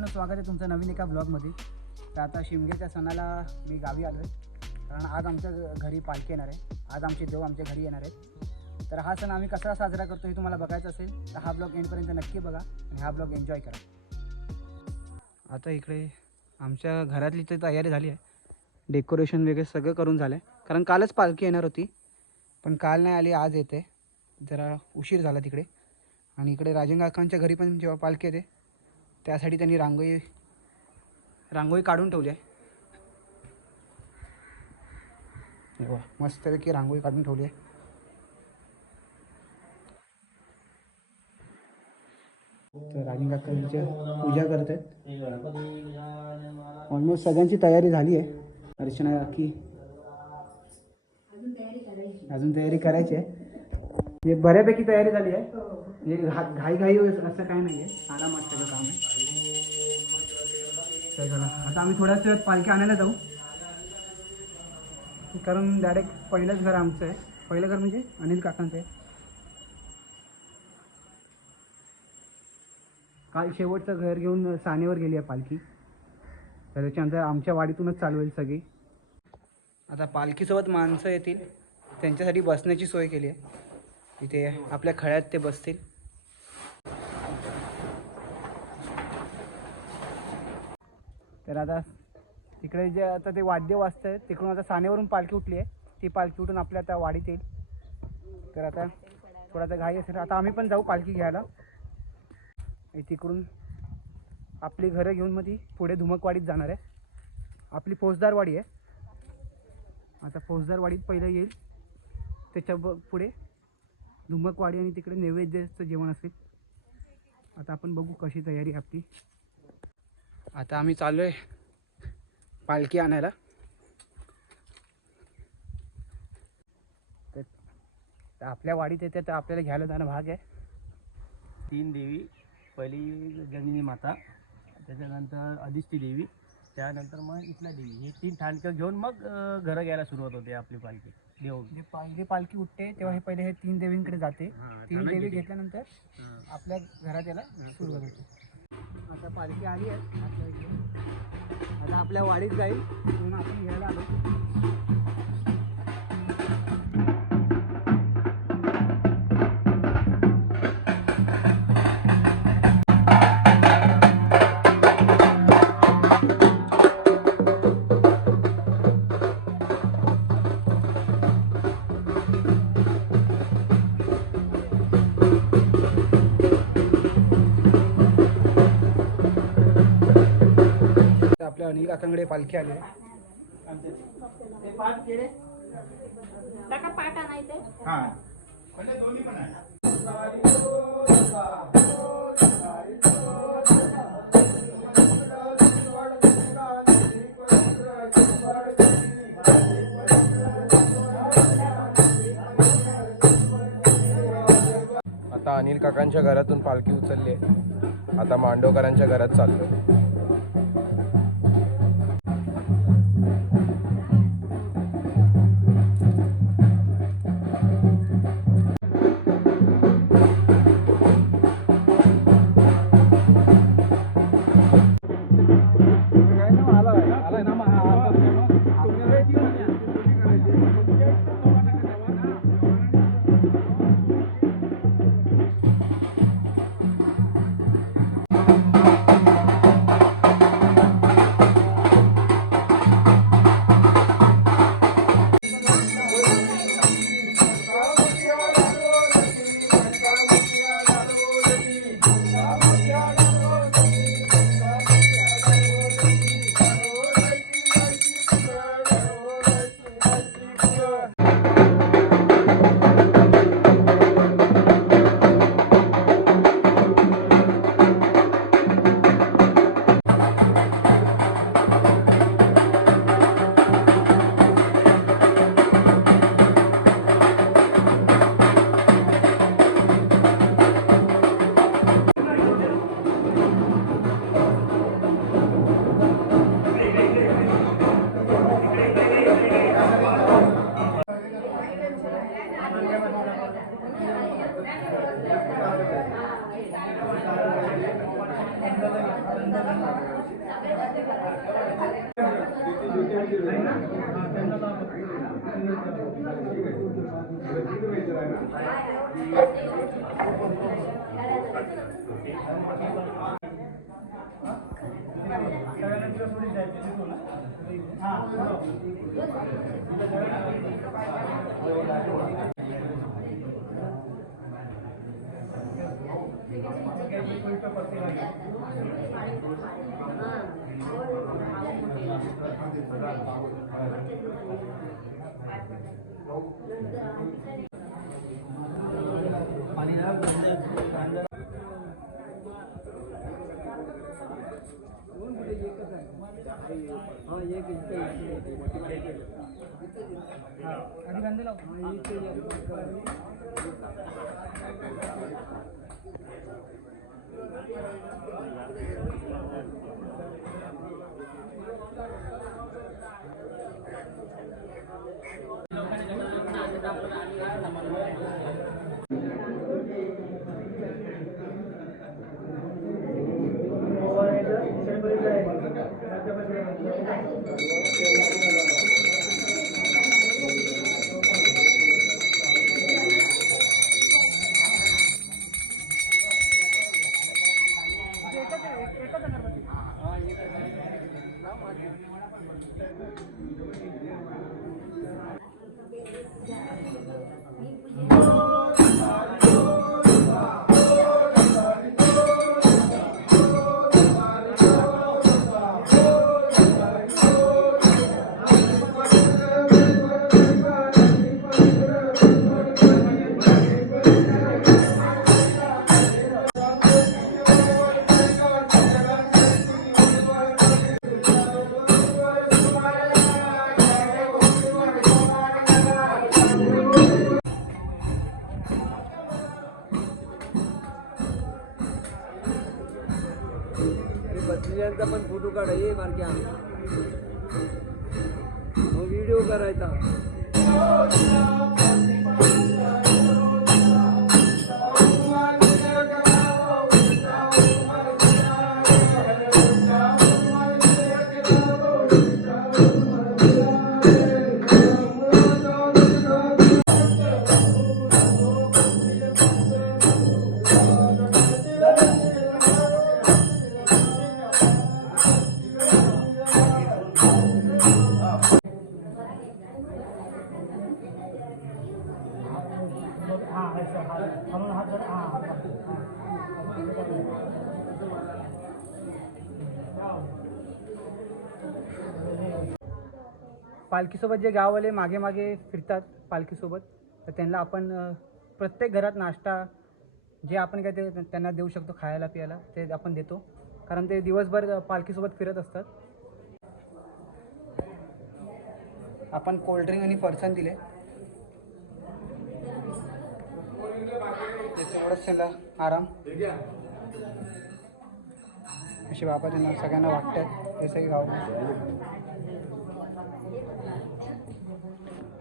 मित्रांनो, स्वागत आहे तुमचं नवीन एका ब्लॉगमध्ये। तर आता शिमग्याच्या सणाला मी गावी आलो आहे, कारण आज आमच्या घरी पालखी येणार आहे। आज आमचे देव आमच्या घरी येणार आहेत। तर हा सण आम्ही कसा साजरा करतो हे तुम्हाला बघायचं असेल तर हा ब्लॉग एंडपर्यंत नक्की बघा आणि हा ब्लॉग एन्जॉय करा। आता इकडे आमच्या घरातली तर तयारी झाली आहे, डेकोरेशन वगैरे सगळं करून झालं आहे, कारण कालच पालखी येणार होती पण काल नाही आली, आज येते। जरा उशीर झाला तिकडे। आणि इकडे राजन काकांच्या घरी पण जेव्हा पालखी येते त्यासाठी त्यांनी रांगोळी काढून ठेवली आहे। मस्तपैकी रांगोळी काढून ठेवली आहे। तर राजन काकांची पूजा करत आहेत। ऑलमोस्ट सगळ्यांची तयारी झाली आहे। अर्चना काकी अजून तयारी करायची आहे। हे बऱ्यापैकी तयारी झाली आहे। हे घाई असं काही नाही आहे, आरामात सगळं काम आहे। तर चला आता आम्ही थोड्याच वेळात पालखी आणायला जाऊ, कारण डायरेक्ट पहिलंच घर आमचं आहे। पहिलं घर म्हणजे अनिल काकांचं आहे। काल शेवटचं घर घेऊन सानेवर गेली आहे पालखी, तर त्याच्यानंतर आमच्या वाडीतूनच चालू होईल सगळी। आता पालखीसोबत माणसं येतील, त्यांच्यासाठी बसण्याची सोय केली आहे। इथे आपल्या खळ्यात ते बसतील। तर आता तिकडे जे आता ते वाद्य वाजतं आहे तिकडून आता सानेवरून पालखी उठली आहे, ती पालखी उठून आपल्या आता वाडीत येईल। तर आता थोडासा घाई असेल, आता आम्ही पण जाऊ पालखी घ्यायला। तिकडून आपली घरं घेऊन मग ती पुढे धुमकवाडीत जाणार आहे। आपली फौजदारवाडी आहे, आता फौजदारवाडीत पहिलं येईल, त्याच्या पुढे धुमकवाडी आणि तिकडे नैवेद्याचं जेवण असेल। आता आपण बघू कशी तयारी आपली। आता आम्ही चाललो आहे पालखी आणायला। तर आपल्या वाडीत येते तर आपल्याला घ्यायला जाणं भाग आहे। 3 देवी, पहिली गंगिनी माता, त्याच्यानंतर अधिष्ठी देवी, त्यानंतर मग इथल्या देवी, हे 3 ठाणकं घेऊन मग घरं घ्यायला सुरुवात होते आपली पालखी। देव जे पालखी उठते तेव्हा हे पहिले हे 3 देवींकडे जाते। 3 देवी घेतल्यानंतर आपल्या घरात यायला सुरुवात होते। आता पालखी आली आहे आपल्या इकडे, आता आपल्या वाडीत जाईल म्हणून आपण घ्यायला आलो। आपल्या अनिल काकांकडे पालखी आली आहे। आता अनिल काकांच्या घरातून पालखी उचलली आहे, आता मांडवकरांच्या घरात चाललो। बसलेल्यांचा पण फोटो काढा ये मार्क्या मग व्हिडिओ करायचा. पालखीसोबत जे गाववाले मागे मागे फिरतात पालखीसोबत, तर त्यांना आपण प्रत्येक घरात नाश्ता जे आपण काय ते त्यांना देऊ शकतो खायला प्यायला ते आपण देतो, कारण ते दिवसभर पालखीसोबत फिरत असतात. आपण कोल्ड्रिंक आणि फरसाण दिले, त्याच्यामुळेच त्यांना आराम. असे बाबा त्यांना सगळ्यांना वाटतात हे सगळे गाव.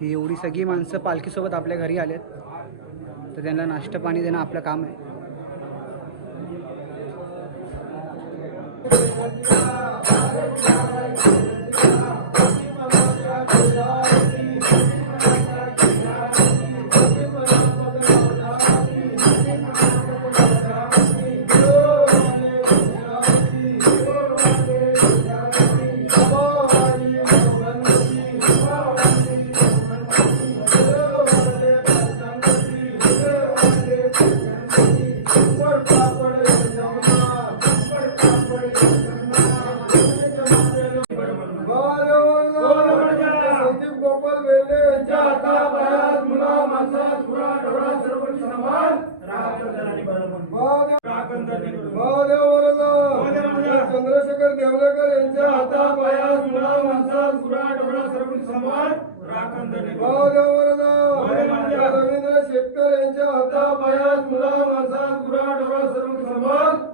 ही एवढी सगळी माणसं पालखीसोबत आपल्या घरी आलेत, तर त्यांना नाश्ता पाणी देणं आपलं काम आहे. चंद्रशेखर देवलेकर यांच्या हातापायात मुला माणसात गुरा डोळा सर्व समान रवींद्र शेटकर यांच्या हातापायात मुला माणसात गुरा डोळा सर्व समान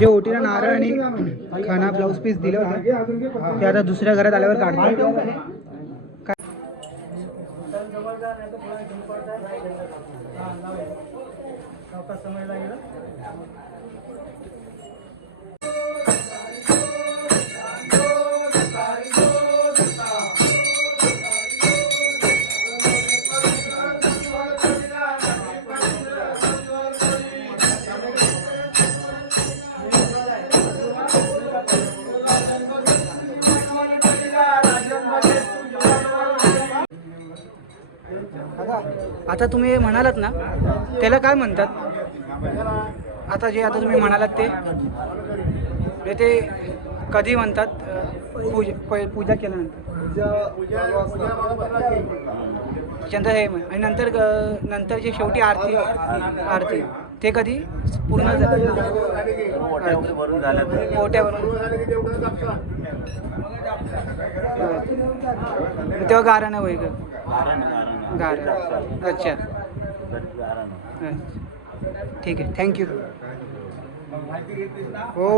जे ओटीला नारळ आणि खाना ब्लाऊज पीस दिलं होतं ते आता दुसऱ्या घरात आल्यावर काढतो. आता तुम्ही म्हणालात ना त्याला काय म्हणतात? आता तुम्ही म्हणालात ते कधी म्हणतात? पूजा केल्यानंतर त्याच्यानंतर हे आणि नंतर जे शेवटी आरती ते कधी पूर्ण पोट्यावरून तेव्हा गाराणं होईल गारण. अच्छा ठीक आहे, थँक्यू. हो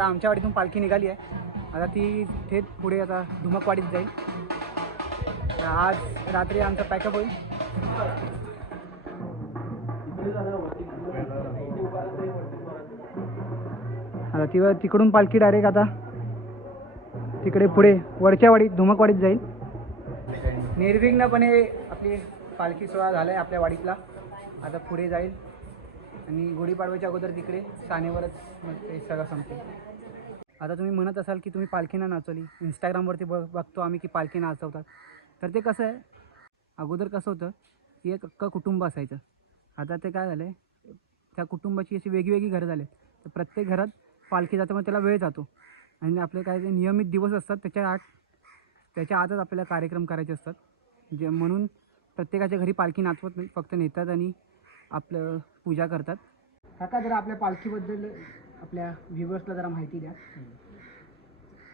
आता आमच्या वाडीतून पालखी निघाली आहे. आता ती थेट पुढे आता धुमकवाडीत जाईल. तर आज रात्री आमचं पॅकअप होईल. आता तिकडून पालखी डायरेक्ट आता तिकडे पुढे वरच्या वाडीत धुमकवाडीत जाईल. निर्विघ्नपणे आपली पालखी सोहळा झाला आहे आपल्या वाडीतला. आता पुढे जाईल आणि गुढीपाडव्याच्या अगोदर तिकडे सानेवरच मग ते सगळं संपतील. आता तुम्ही म्हणत असाल की तुम्ही पालखी ना नाचवली. इंस्टाग्रामवरती बघतो आम्ही की पालखी नाचवतात. तर ते कसं आहे, अगोदर कसं होतं की एक अख्खं कुटुंब असायचं. आता ते काय झालं आहे, त्या कुटुंबाची अशी वेगवेगळी घरं झाली. तर प्रत्येक घरात पालखी जातं, मग त्याला वेळ जातो. आणि आपले काय जे नियमित दिवस असतात त्याच्या आतच आपल्याला कार्यक्रम करायचे असतात. म्हणून प्रत्येकाच्या घरी पालखी नाचवत नाही, फक्त नेतात आणि आपलं पूजा करतात. काका जरा आपल्या पालखीबद्दल आपल्या व्ह्युअर्सला जरा माहिती द्या.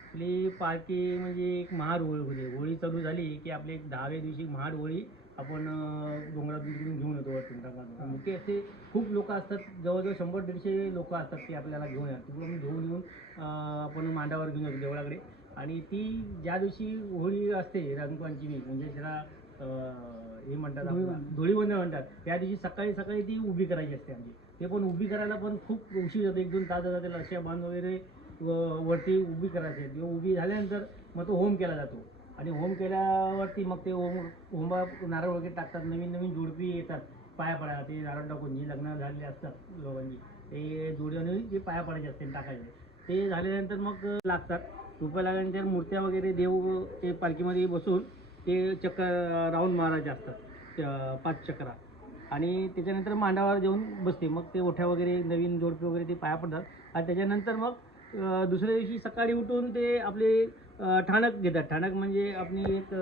आपली पालखी म्हणजे एक महाड होळी होते. होळी चालू झाली की आपली एक 10व्या दिवशी महाड होळी आपण डोंगरातून तिकडून घेऊन येतो वरतून. मोठे असे खूप लोक असतात, जवळजवळ 100-150 लोक असतात ते आपल्याला घेऊन येतात. तिकडून घेऊन येऊन आपण मांडावर घेऊन येतो देवळाकडे. आणि ती ज्या दिवशी होळी असते रंगपंचमी म्हणजे त्याला हे म्हणतात धुळीवंदन म्हणतात. त्या दिवशी सकाळी सकाळी ती उभी करायची असते आमची. ते पण उभी करायला पण खूप उशीर जातो, 1-2 तास जातात. त्याला अशा बांध वगैरे वरती उभी करायची. किंवा उभी झाल्यानंतर मग तो होम केला जातो. आणि होम केल्यावरती मग ते होमा नारळ वगैरे टाकतात. नवीन नवीन जोडपी येतात पाया पडायला. ते नारळ टाकून जी लग्न झालेली असतात लोकांची ते जोडी आणि ते पाया पडायचे असते टाकायचे. ते झाल्यानंतर मग लागतात. रुपये लागल्यानंतर मूर्त्या वगैरे देव ते पालखीमध्ये बसून ते चक्कर राऊंड मारायचे असतात 5 चक्रा. आणि त्याच्यानंतर मांडावर जेवून बसते. मग ते ओठ्या वगैरे नवीन जोडपे वगैरे ते पाया पडतात. आणि त्याच्यानंतर मग दुसऱ्या दिवशी सकाळी उठून ते आपले ठाणक घेतात. ठाणक म्हणजे आपली एक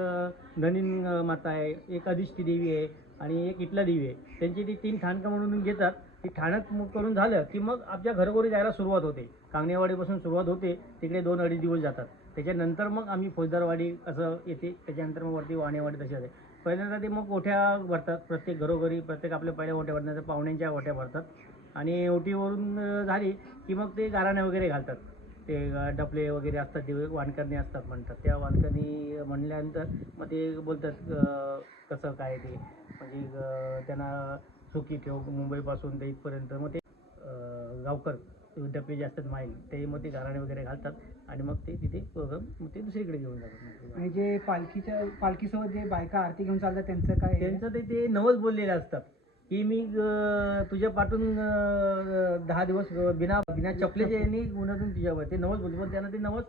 धनिन माता आहे, एक अधिष्ठी देवी आहे आणि एक इटला देवी आहे. त्यांची ती 3 ठाणकं म्हणून घेतात. ती ठाणक करून झालं की मग आपल्या घरोघरी जायला सुरुवात होते. कांगणेवाडीपासून सुरुवात होते, तिकडे 2-2.5 दिवस जातात. त्याच्यानंतर मग आम्ही फौजदारवाडी असं येते. त्याच्यानंतर मग वरती वाणेवाडी तशी आहे. पहिल्यांदा ते मग ओठ्या भरतात प्रत्येक घरोघरी. प्रत्येक आपल्या पहिल्या ओठ्या भरतात, पाहुण्यांच्या ओठ्या भरतात. आणि ओटीवरून झाली की मग ते गाराणे वगैरे घालतात. ते डफले वगैरे असतात, ते वानकरणी असतात म्हणतात. त्या वानकरणी म्हणल्यानंतर मग ते बोलतात कसं काय ते म्हणजे त्यांना सुखी ठेव मुंबईपासून ते इथपर्यंत. मग ते गावकर डफे जे असतात माईल ते मग ते गाराणे वगैरे घालतात. आणि मग ते तिथे मग ते दुसरीकडे घेऊन जातात. आणि जे पालखीसोबत जे बायका आरती घेऊन चालतात त्यांचं काय? त्यांचं ते नवस बोललेले असतात की मी तुझ्या पाठून 10 दिवस बिना चपलेचे यांनी उन्हातून तुझ्यावर ते नवस बोलतो. पण त्यांना ते नवस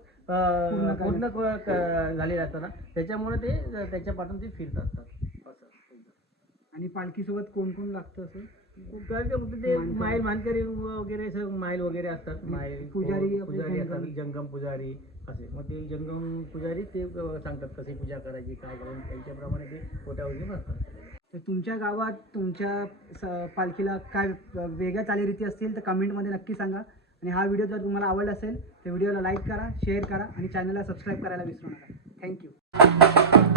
पूर्ण झालेले असताना त्याच्यामुळे ते त्याच्या पाठून ते फिरत असतात. आणि पालखीसोबत कोण कोण लागतं असं? फक्त ते माईल मानकरी वगैरे माईल वगैरे असतात. माईल पुजारी असतात, जंगम पुजारी असे. मग ते जंगम पुजारी ते सांगतात कशी पूजा करायची काय करून त्यांच्याप्रमाणे ते पोट्या वगैरे बसतात. तर तुमच्या गावात तुमच्या पालखीला काय वेगळ्या चालीरीती असतील तर कमेंटमध्ये नक्की सांगा. आणि हा व्हिडिओ जर तुम्हाला आवडला असेल तर व्हिडिओला लाईक करा, शेअर करा आणि चॅनलला सबस्क्राईब करायला विसरू नका. थँक्यू.